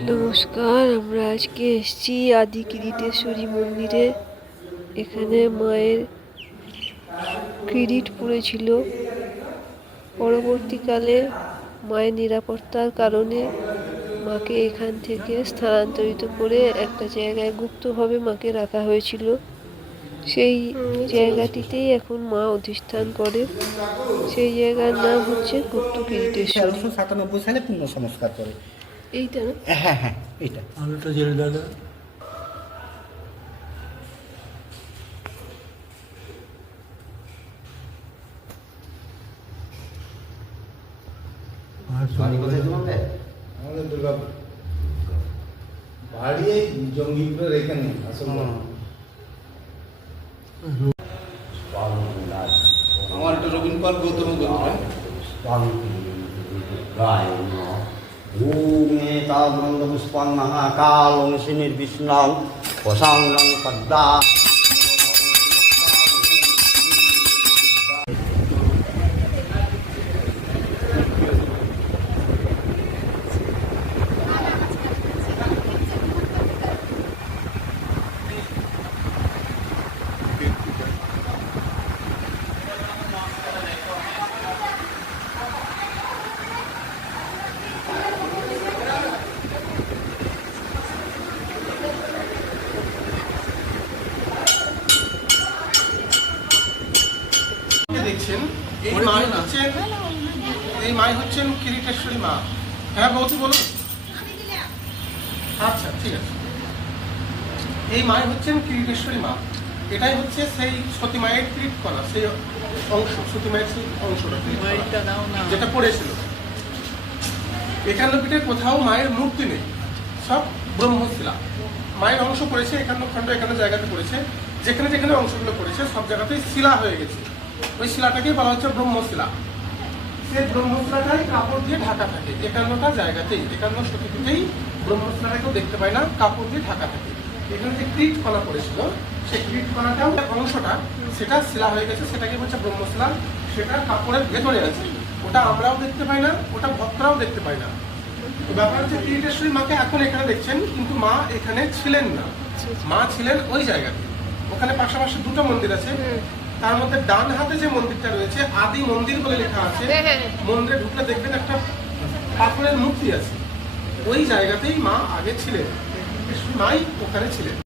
নমস্কার, আমরা আজকে এসেছি আদি কিরিটেশ্বরী মন্দিরে। এখানে মায়ের কিরিট পড়েছিল। পরবর্তীকালে মায়ের নিরাপত্তার কারণে মাকে এখান থেকে স্থানান্তরিত করে একটা জায়গায় গুপ্তভাবে মাকে রাখা হয়েছিল। সেই জায়গাটিতেই এখন মা অধিষ্ঠান করে। সেই জায়গার নাম হচ্ছে গুপ্ত কিরিটেশ্বরী। 1397 সালে পূর্ণ সংস্কার করে। এইটা না? হ্যাঁ হ্যাঁ, এইটা আলোটা জেলে দাদা। আমাদের দুর্গাপুর বাড়ি এই জঙ্গিপুরের এখানে আসল আমার একটু রবীন্দ্রপাল গৌতম গোত্র পুষ্পান্নাকালংসি নির্বিষ্ণং প্রসাঙ্গং পদ্মা। দেখছেন এই মাই হচ্ছেন কিরিটেশ্বরী মা। হ্যাঁ বৌদি বলুন। আচ্ছা ঠিক আছে। এই মাই হচ্ছেন কিরিটেশ্বরী মা। এটাই হচ্ছে সেই সতী মায়ের কিরিট করা, সেই অংশ, সতী মায়ের সেই অংশটা যেটা পড়েছিল। 51 পীঠে কোথাও মায়ের মূর্তি নেই, সব ব্রহ্মশিলা। মায়ের অংশ পড়েছে 51 খণ্ড, এখানে জায়গাতে পড়েছে। যেখানে যেখানে অংশগুলো পড়েছে সব জায়গাতেই শিলা হয়ে গেছে। ওই শিলাটাকেই বলা হচ্ছে ব্রহ্মশিলা। সেই ব্রহ্মশিলাটাই কাপড় দিয়ে ঢাকা থাকে। 51টা জায়গাতেই, 51 সতীপীঠেই ব্রহ্মশিলাটাকেও দেখতে পাই না, কাপড় দিয়ে ঢাকা থাকে। এখানে যে ক্রিট কণা পড়েছিল, সেই ক্রিট কণাটাও অংশটা সেটা শিলা হয়ে গেছে, সেটাকে বলছে ব্রহ্মশিলা। সেটা কাপড়ের ভেতরে আছে, ওটা আমরাও দেখতে পাই না, ওটা ভক্তরাও দেখতে পাই না। ব্যাপার হচ্ছে কিরিটেশ্বরী মাকে এখন এখানে দেখছেন, কিন্তু মা এখানে ছিলেন না। মা ছিলেন ওই জায়গাতে। ওখানে পাশাপাশি দুটো মন্দির আছে। তার মধ্যে ডান হাতে যে মন্দিরটা রয়েছে আদি মন্দির বলে লেখা আছে। মন্দিরে ঢুকলে দেখবেন একটা পাথরের মূর্তি আছে। ওই জায়গাতেই মা আগে ছিলেন, মাই ওখানে ছিলেন।